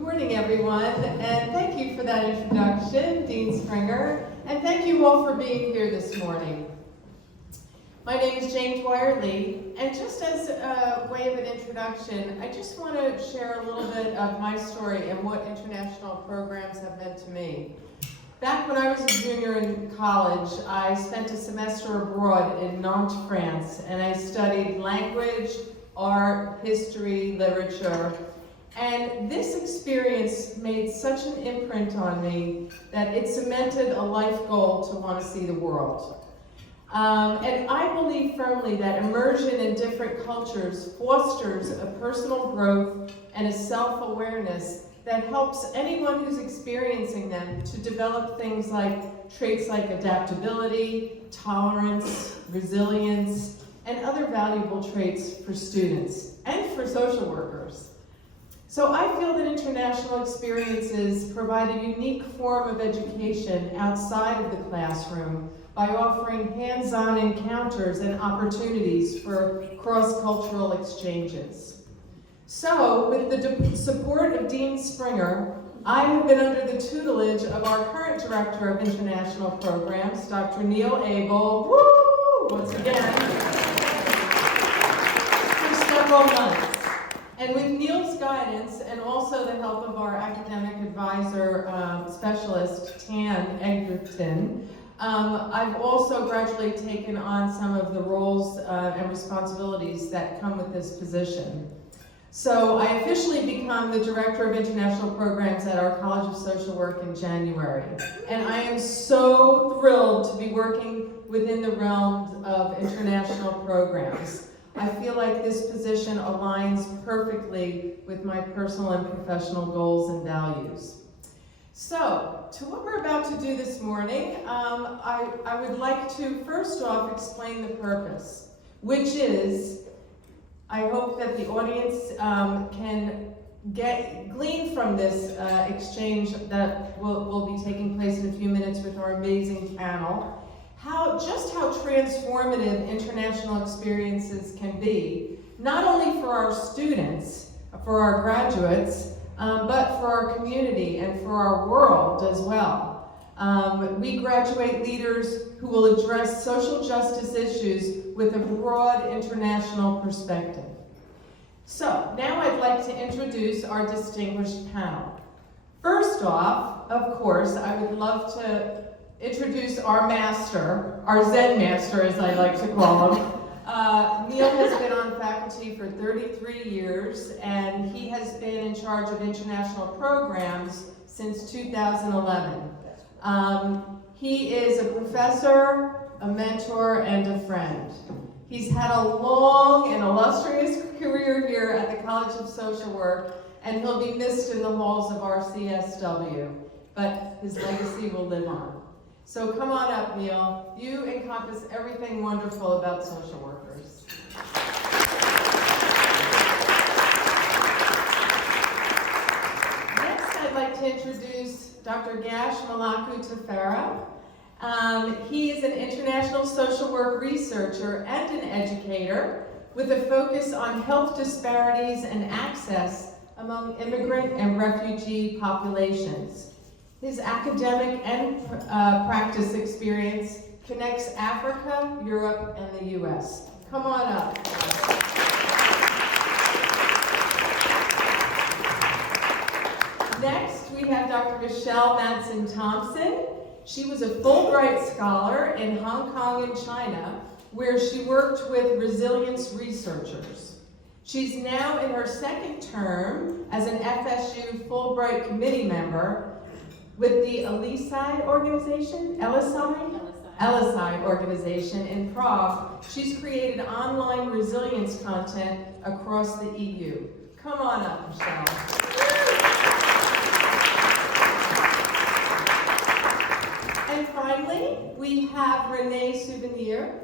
Good morning, everyone, and thank you for that introduction, Dean Springer, and thank you all for being here this morning. My name is Jane Dwyer-Lee, and just as a way of an introduction, I just want to share a little bit of my story and what international programs have meant to me. Back when I was a junior in college, I spent a semester abroad in Nantes, France, and I studied language, art, history, literature, and this experience made such an imprint on me that it cemented a life goal to want to see the world. And I believe firmly that immersion in different cultures fosters a personal growth and a self-awareness that helps anyone who's experiencing them to develop things like traits like adaptability, tolerance, resilience, and other valuable traits for students and for social workers. So I feel that international experiences provide a unique form of education outside of the classroom by offering hands-on encounters and opportunities for cross-cultural exchanges. So, with the support of Dean Springer, I have been under the tutelage of our current Director of International Programs, Dr. Neil Abell, once again, for several months. And with Neil's guidance and also the help of our academic advisor specialist, Tan Egerton, I've also gradually taken on some of the roles and responsibilities that come with this position. So I officially become the Director of International Programs at our College of Social Work in January. And I am so thrilled to be working within the realm of international programs. I feel like this position aligns perfectly with my personal and professional goals and values. So, to what we're about to do this morning, I would like to first off explain the purpose, which is, I hope that the audience can glean from this exchange that will be taking place in a few minutes with our amazing panel, just how transformative international experiences can be, not only for our students, for our graduates, but for our community and for our world as well. We graduate leaders who will address social justice issues with a broad international perspective. So, now I'd like to introduce our distinguished panel. First off, of course, I would love to introduce our master, our Zen master as I like to call him. Neil has been on faculty for 33 years and he has been in charge of international programs since 2011. He is a professor, a mentor, and a friend. He's had a long and illustrious career here at the College of Social Work, and he'll be missed in the halls of our CSW, but his legacy will live on. So come on up, Neil. You encompass everything wonderful about social workers. Next, I'd like to introduce Dr. Gashaye Tefera. He is an international social work researcher and an educator with a focus on health disparities and access among immigrant and refugee populations. His academic and practice experience connects Africa, Europe, and the U.S. Come on up. Next, we have Dr. Machelle Thompson. She was a Fulbright scholar in Hong Kong and China, where she worked with resilience researchers. She's now in her second term as an FSU Fulbright committee member with the LSI organization in Prague. She's created online resilience content across the EU. Come on up, Machelle. And finally, we have Renee Souvenir,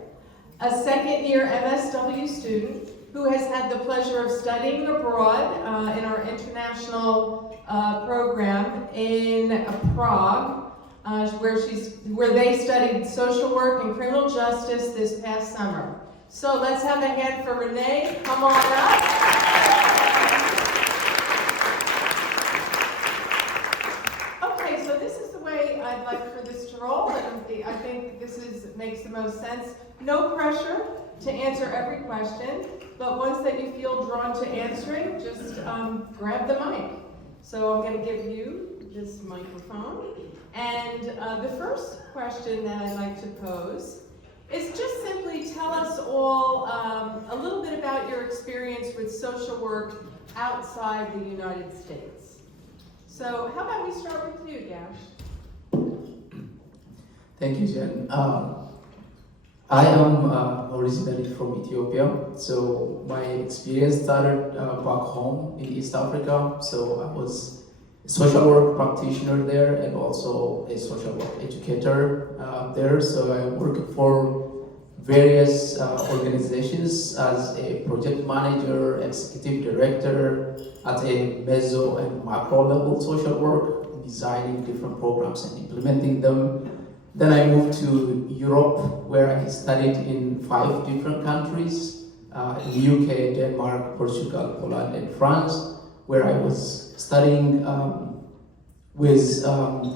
a second-year MSW student who has had the pleasure of studying abroad in our international program in Prague, where they studied social work and criminal justice this past summer. So let's have a hand for Renee. Come on up. I think this makes the most sense. No pressure to answer every question, but once that you feel drawn to answering, just grab the mic. So I'm going to give you this microphone. And the first question that I'd like to pose is just simply tell us all a little bit about your experience with social work outside the United States. So how about we start with you, Gash? Thank you, Jen. I am originally from Ethiopia, so my experience started back home in East Africa. So I was a social work practitioner there and also a social work educator there. So I worked for various organizations as a project manager, executive director at a meso and macro level social work, designing different programs and implementing them. Then I moved to Europe, where I studied in 5 different countries, in the UK, Denmark, Portugal, Poland, and France, where I was studying with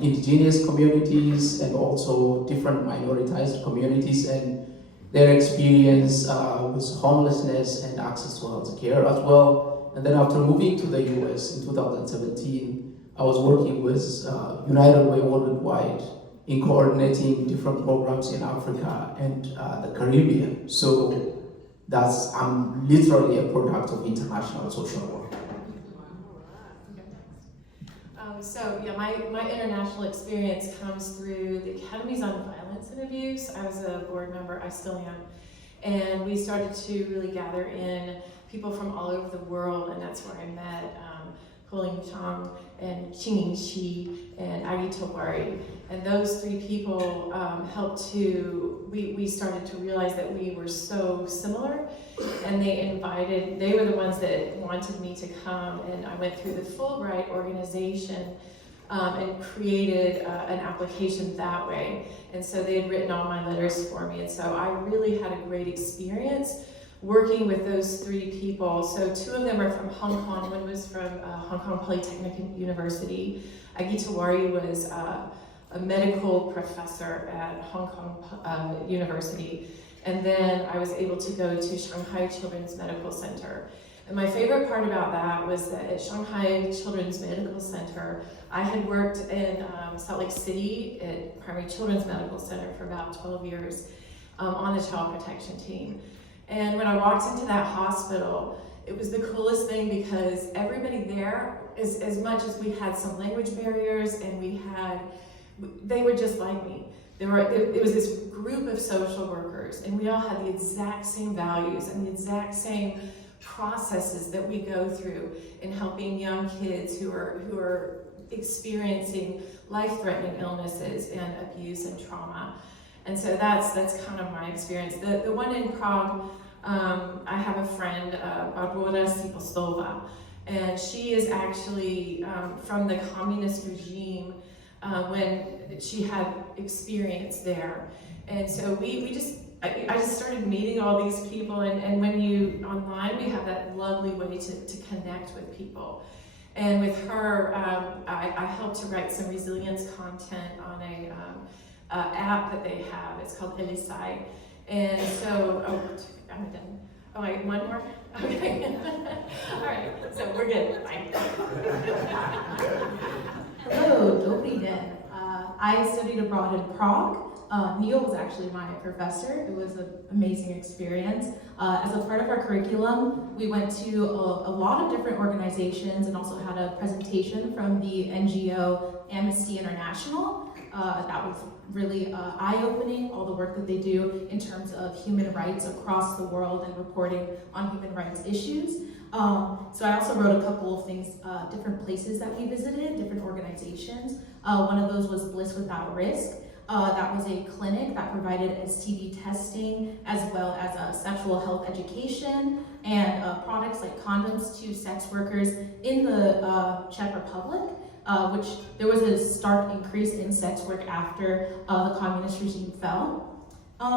indigenous communities and also different minoritized communities and their experience with homelessness and access to health care as well. And then after moving to the US in 2017, I was working with United Way Worldwide in coordinating different programs in Africa and the Caribbean. So I'm literally a product of international social work. So yeah, my international experience comes through the Academies on Violence and Abuse. I was a board member, I still am. And we started to really gather in people from all over the world, and that's where I met Huling Chang and Chinging Shi and Agi Tawari. And those 3 people helped we started to realize that we were so similar, and they were the ones that wanted me to come, and I went through the Fulbright organization and created an application that way. And so they had written all my letters for me, and so I really had a great experience working with those 3 people. So 2 of them are from Hong Kong. One was from Hong Kong Polytechnic University. Agi Tawari was a medical professor at Hong Kong University. And then I was able to go to Shanghai Children's Medical Center. And my favorite part about that was that at Shanghai Children's Medical Center, I had worked in Salt Lake City at Primary Children's Medical Center for about 12 years on the child protection team. And when I walked into that hospital, it was the coolest thing because everybody there, as much as we had some language barriers and they were just like me. It was this group of social workers, and we all had the exact same values and the exact same processes that we go through in helping young kids who are experiencing life-threatening illnesses and abuse and trauma. And so that's kind of my experience. The one in Prague, I have a friend, Barbara Sipostova, and she is actually from the communist regime when she had experience there. And so I just started meeting all these people, and when you online, we have that lovely way to connect with people. And with her, I helped to write some resilience content on a app that they have. It's called Elisai. And so, I'm done. Oh, wait, one more? Okay. All right, so we're good. Bye. Hello, dobrý den. I studied abroad in Prague. Neil was actually my professor. It was an amazing experience. As a part of our curriculum, we went to a lot of different organizations and also had a presentation from the NGO Amnesty International. That was really eye-opening, all the work that they do in terms of human rights across the world and reporting on human rights issues. So I also wrote a couple of things, different places that we visited, different organizations. One of those was Bliss Without Risk. That was a clinic that provided STD testing as well as sexual health education and products like condoms to sex workers in the Czech Republic, which there was a stark increase in sex work after the communist regime fell.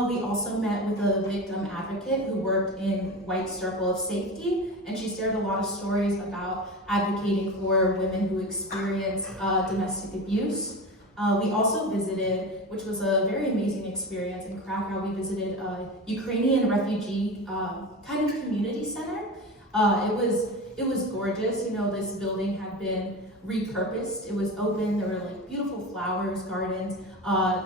We also met with a victim advocate who worked in White Circle of Safety, and she shared a lot of stories about advocating for women who experience domestic abuse. We also visited, which was a very amazing experience in Krakow, we visited a Ukrainian refugee kind of community center. It was gorgeous. You know, this building had been repurposed. It was open. There were like beautiful flowers, gardens.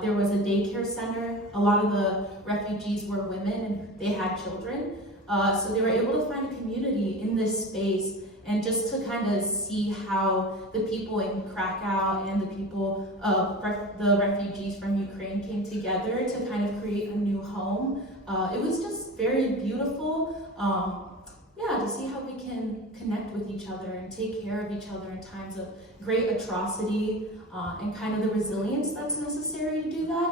There was a daycare center. A lot of the refugees were women and they had children. So they were able to find a community in this space, and just to kind of see how the people in Krakow and the people, the refugees from Ukraine came together to kind of create a new home. It was just very beautiful. Yeah, to see how we can connect with each other and take care of each other in times of great atrocity, and kind of the resilience that's necessary to do that.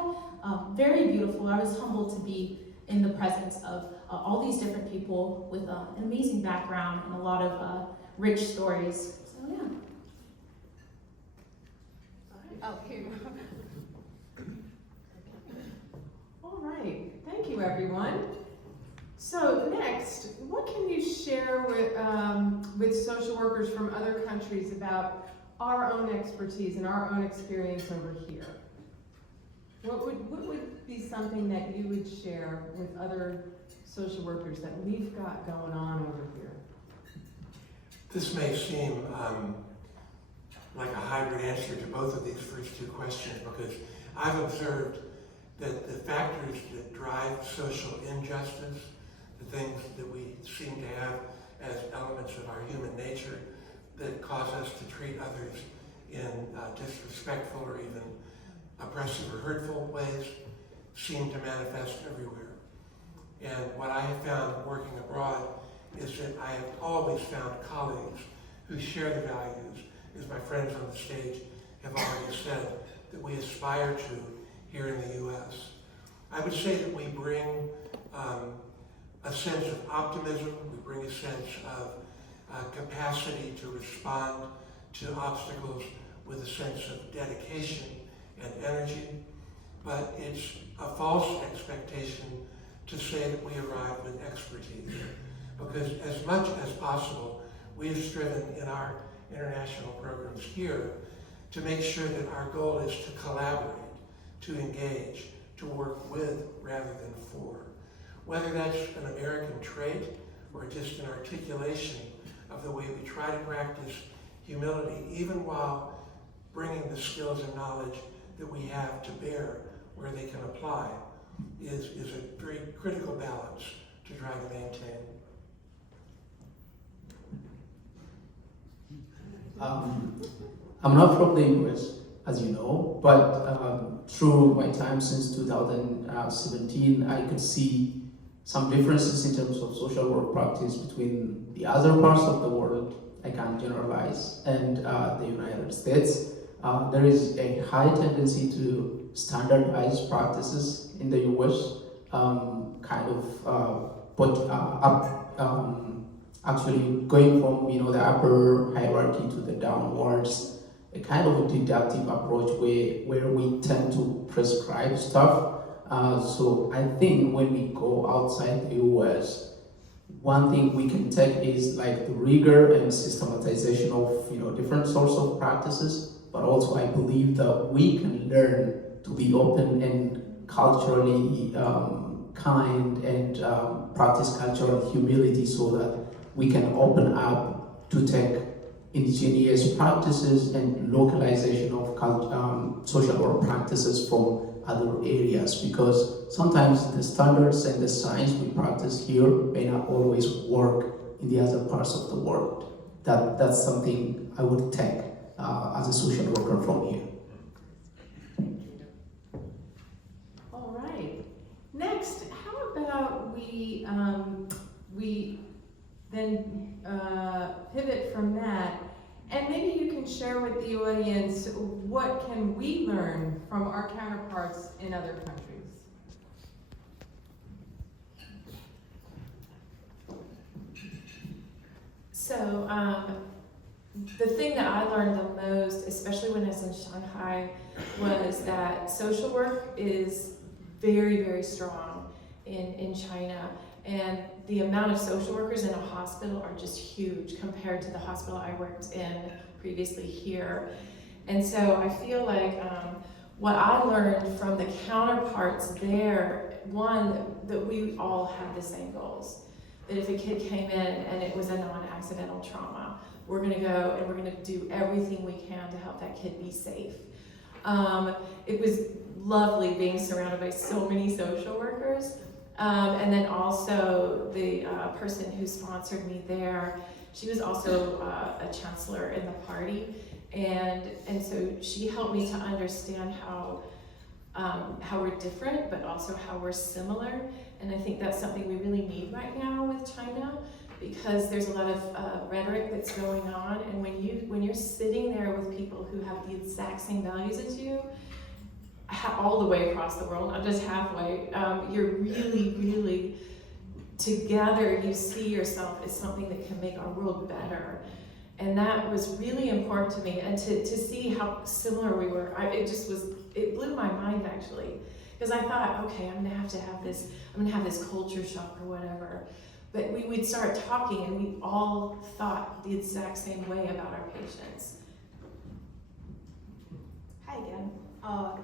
Very beautiful. I was humbled to be in the presence of all these different people with an amazing background and a lot of rich stories. So yeah. Oh, here. All right, thank you, everyone. So next, what can you share with social workers from other countries about our own expertise and our own experience over here? What would be something that you would share with other social workers that we've got going on over here? This may seem like a hybrid answer to both of these first two questions, because I've observed that the factors that drive social injustice, the things that we seem to have as elements of our human nature that cause us to treat others in disrespectful or even oppressive or hurtful ways, seem to manifest everywhere. And what I have found working abroad is that I have always found colleagues who share the values, as my friends on the stage have already said, that we aspire to here in the U.S. I would say that we bring a sense of optimism, we bring a sense of capacity to respond to obstacles with a sense of dedication and energy, but it's a false expectation to say that we arrive with expertise, because as much as possible, we have striven in our international programs here to make sure that our goal is to collaborate, to engage, to work with rather than for. Whether that's an American trait or just an articulation of the way we try to practice humility, even while bringing the skills and knowledge that we have to bear where they can apply, is a very critical balance to try to maintain. I'm not from the US, as you know, but through my time since 2017, I could see some differences in terms of social work practice between the other parts of the world, I can't generalize, and the United States. There is a high tendency to standardize practices in the US, actually going from the upper hierarchy to the downwards, a kind of a deductive approach where we tend to prescribe stuff. So I think when we go outside the US, one thing we can take is like the rigor and systematization of different sorts of practices, but also I believe that we can learn to be open and culturally kind and practice cultural humility so that we can open up to take indigenous practices and localization of social work practices from other areas, because sometimes the standards and the science we practice here may not always work in the other parts of the world. That's something I would take as a social worker from here. All right. Next, how about we then pivot from that, and maybe you can share with the audience what can we learn from our counterparts in other countries. So the thing that I learned the most, especially when I was in Shanghai, was that social work is very, very strong in China. And the amount of social workers in a hospital are just huge compared to the hospital I worked in previously here. And so I feel like what I learned from the counterparts there, one, that we all had the same goals. That if a kid came in and it was a non-accidental trauma, we're gonna go and we're gonna do everything we can to help that kid be safe. It was lovely being surrounded by so many social workers. And then also the person who sponsored me there, she was also a chancellor in the party. And so she helped me to understand how we're different, but also how we're similar. And I think that's something we really need right now with China, because there's a lot of rhetoric that's going on. And when you're sitting there with people who have the exact same values as you, all the way across the world, not just halfway, you're really, really together. You see yourself as something that can make our world better. And that was really important to me, and to see how similar we were, it blew my mind actually, because I thought, okay, I'm gonna have this culture shock or whatever. But we would start talking, and we all thought the exact same way about our patients. Hi again.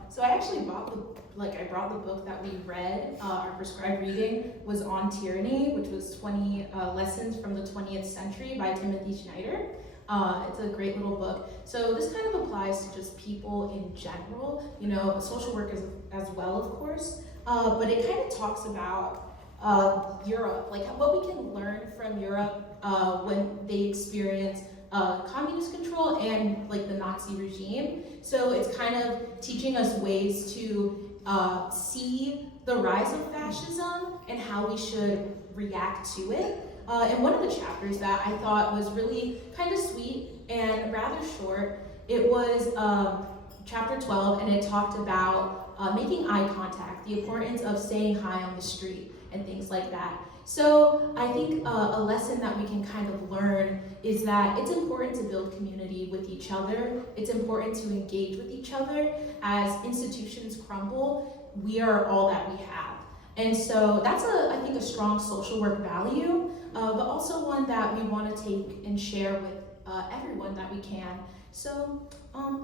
So I actually brought the book that we read, our prescribed reading was On Tyranny, which was 20 Lessons from the 20th Century by Timothy Schneider. It's a great little book. So this kind of applies to just people in general, social work as well, of course. But it kind of talks about Europe, like what we can learn from Europe when they experience communist control and like the Nazi regime. So it's kind of teaching us ways to see the rise of fascism and how we should react to it. And one of the chapters that I thought was really kind of sweet and rather short, it was chapter 12, and it talked about making eye contact, the importance of saying hi on the street and things like that. So I think a lesson that we can kind of learn is that it's important to build community with each other. It's important to engage with each other. As institutions crumble, we are all that we have. And so that's I think a strong social work value, but also one that we want to take and share with everyone that we can. So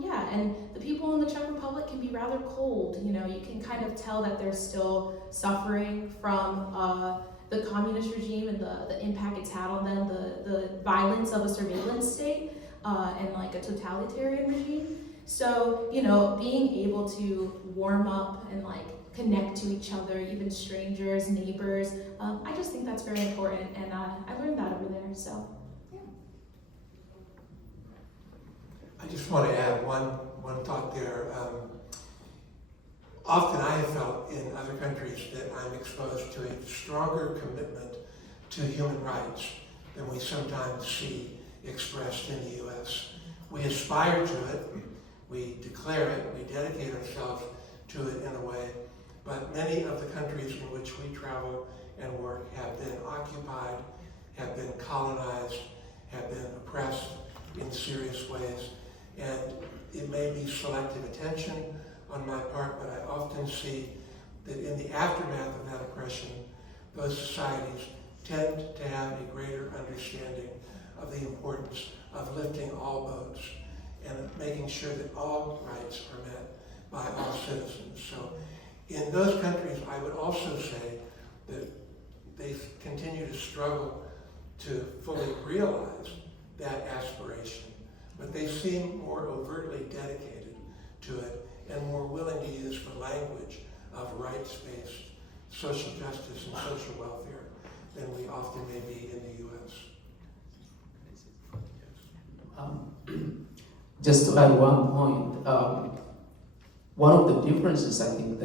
yeah, and the people in the Czech Republic can be rather cold. You can kind of tell that they're still suffering from the communist regime and the impact it's had on them, the violence of a surveillance state and like a totalitarian regime. So, being able to warm up and like connect to each other, even strangers, neighbors, I just think that's very important, and I learned that over there, so yeah. I just want to add one thought there. Often I have felt in other countries that I'm exposed to a stronger commitment to human rights than we sometimes see expressed in the U.S. We aspire to it, we declare it, we dedicate ourselves to it in a way, but many of the countries in which we travel and work have been occupied, have been colonized, have been oppressed in serious ways, and it may be selective attention on my part, but I often see that in the aftermath of that oppression, those societies tend to have a greater understanding of the importance of lifting all boats and making sure that all rights are met by all citizens. So in those countries, I would also say that they continue to struggle to fully realize that aspiration, but they seem more overtly dedicated to it and more willing to use the language of rights-based social justice and social welfare than we often may be in the U.S. Just to add one point, one of the differences I think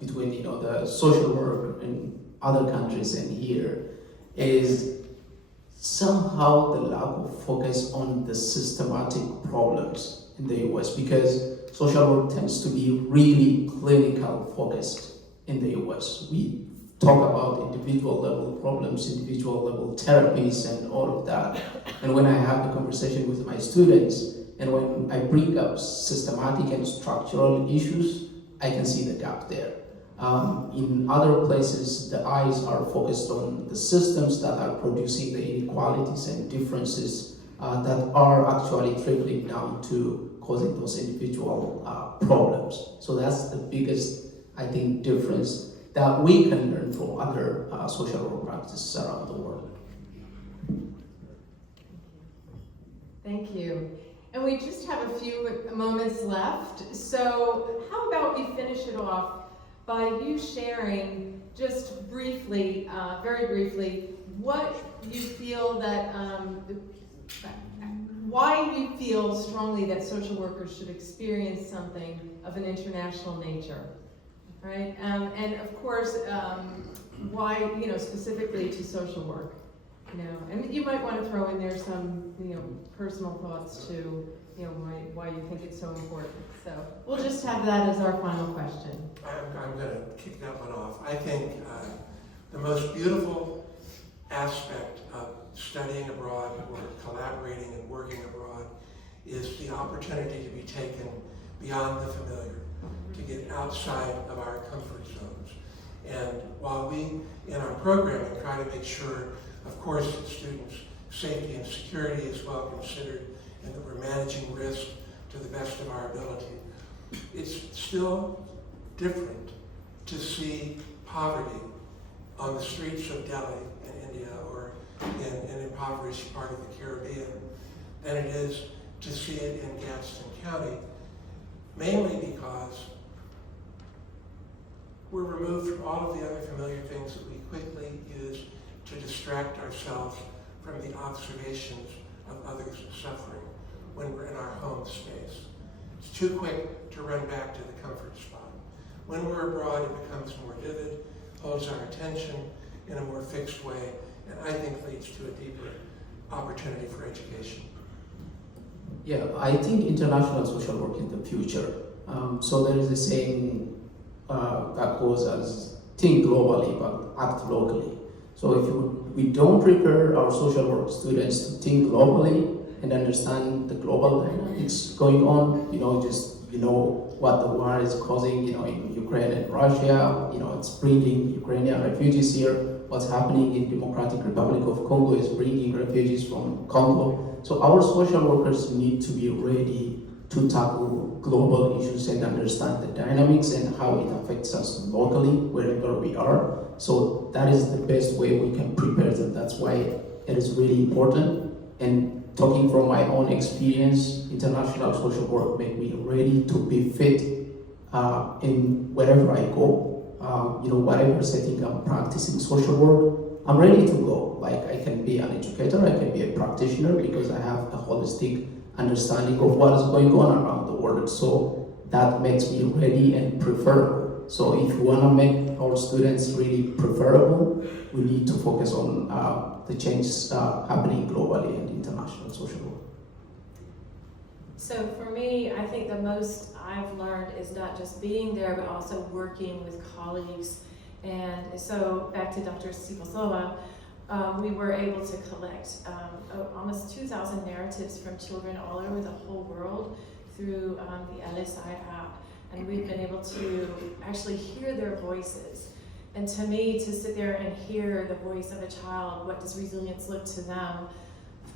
between the social work in other countries and here is somehow the lack of focus on the systematic problems in the US, because social work tends to be really clinical focused in the US. We talk about individual level problems, individual level therapies and all of that. And when I have a conversation with my students and when I bring up systematic and structural issues, I can see the gap there. In other places, the eyes are focused on the systems that are producing the inequalities and differences that are actually trickling down to causing those individual problems. So that's the biggest, I think, difference that we can learn from other social work practices around the world. Thank you. And we just have a few moments left. So how about we finish it off by you sharing just briefly, very briefly, what you feel that, why you feel strongly that social workers should experience something of an international nature, right? And of course, why, specifically to social work. And you might want to throw in there some, personal thoughts too, why you think it's so important. So we'll just have that as our final question. I'm going to kick that one off. I think the most beautiful aspect of studying abroad or collaborating and working abroad is the opportunity to be taken beyond the familiar, to get outside of our comfort zones. And while we, in our programming, try to make sure, of course, that students' safety and security is well considered and that we're managing risk to the best of our ability, it's still different to see poverty on the streets of Delhi in India or in an impoverished part of the Caribbean than it is to see it in Gadsden County, mainly because we're removed from all of the other familiar things that we quickly use to distract ourselves from the observations of others suffering when we're in our home space. It's too quick to run back to the comfort spot. When we're abroad, it becomes more vivid, holds our attention in a more fixed way, and I think leads to a deeper opportunity for education. Yeah, I think international social work is the future. So there is a saying that goes as think globally but act locally. So if we don't prepare our social work students to think globally and understand the global dynamics going on, what the war is causing, in Ukraine and Russia, it's bringing Ukrainian refugees here. What's happening in Democratic Republic of Congo is bringing refugees from Congo. So our social workers need to be ready to tackle global issues and understand the dynamics and how it affects us locally, wherever we are. So that is the best way we can prepare them. That's why it is really important. And talking from my own experience, international social work made me ready to be fit in wherever I go. Whatever setting I'm practicing social work, I'm ready to go. Like I can be an educator, I can be a practitioner because I have a holistic understanding of what is going on around the world. So that makes me ready and preferable. So if you want to make our students really preferable, we need to focus on the changes happening globally and international social work. So for me, I think the most I've learned is not just being there, but also working with colleagues. And so back to Dr. Sivasova, we were able to collect almost 2,000 narratives from children all over the whole world through the LSI app. And we've been able to actually hear their voices. And to me, to sit there and hear the voice of a child, what does resilience look to them?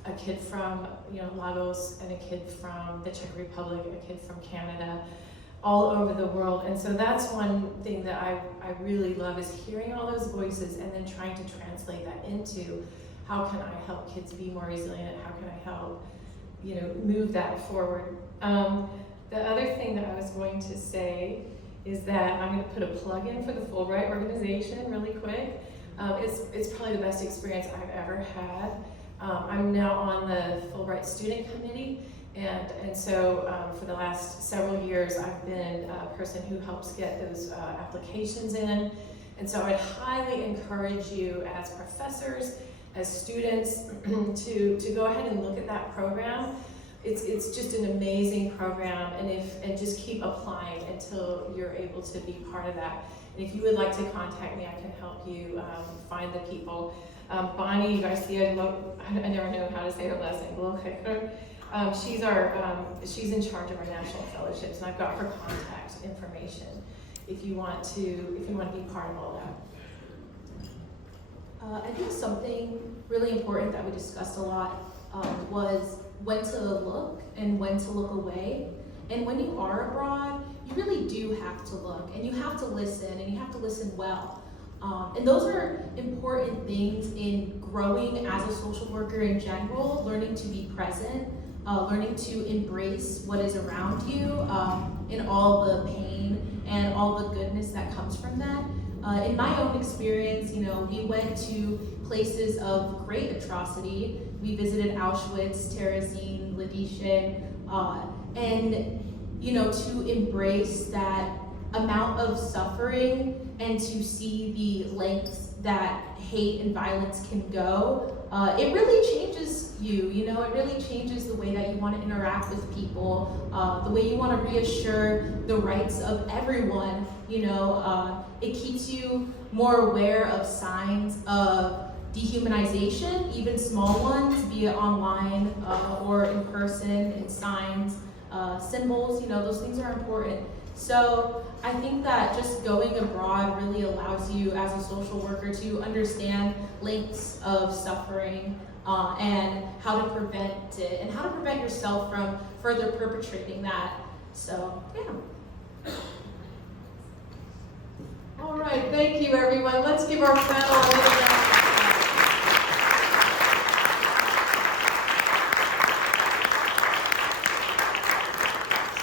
A kid from Lagos and a kid from the Czech Republic, a kid from Canada, all over the world. And so that's one thing that I really love is hearing all those voices and then trying to translate that into how can I help kids be more resilient? How can I help, move that forward? The other thing that I was going to say is that I'm going to put a plug in for the Fulbright organization really quick. It's probably the best experience I've ever had. I'm now on the Fulbright student committee, and so for the last several years I've been a person who helps get those applications in. And so I'd highly encourage you as professors, as students, to go ahead and look at that program. It's just an amazing program, and just keep applying until you're able to be part of that. And if you would like to contact me, I can help you find the people. Bonnie Garcia, I never know how to say her last name. She's in charge of our national fellowships, and I've got her contact information if you want to be part of all that. I think something really important that we discussed a lot was when to look and when to look away. And when you are abroad, you really do have to look, and you have to listen, and you have to listen well. And those are important things in growing as a social worker in general, learning to be present, learning to embrace what is around you, in all the pain and all the goodness that comes from that. In my own experience, we went to places of great atrocity. We visited Auschwitz, Terezin, Lidice, and to embrace that amount of suffering and to see the lengths that hate and violence can go, it really changes you, it really changes the way that you want to interact with people, the way you want to reassure the rights of everyone, it keeps you more aware of signs of dehumanization, even small ones, be it online or in person, in signs, symbols, those things are important. So I think that just going abroad really allows you as a social worker to understand lengths of suffering and how to prevent it and how to prevent yourself from further perpetrating that. So, yeah. All right, thank you everyone. Let's give our panel a little round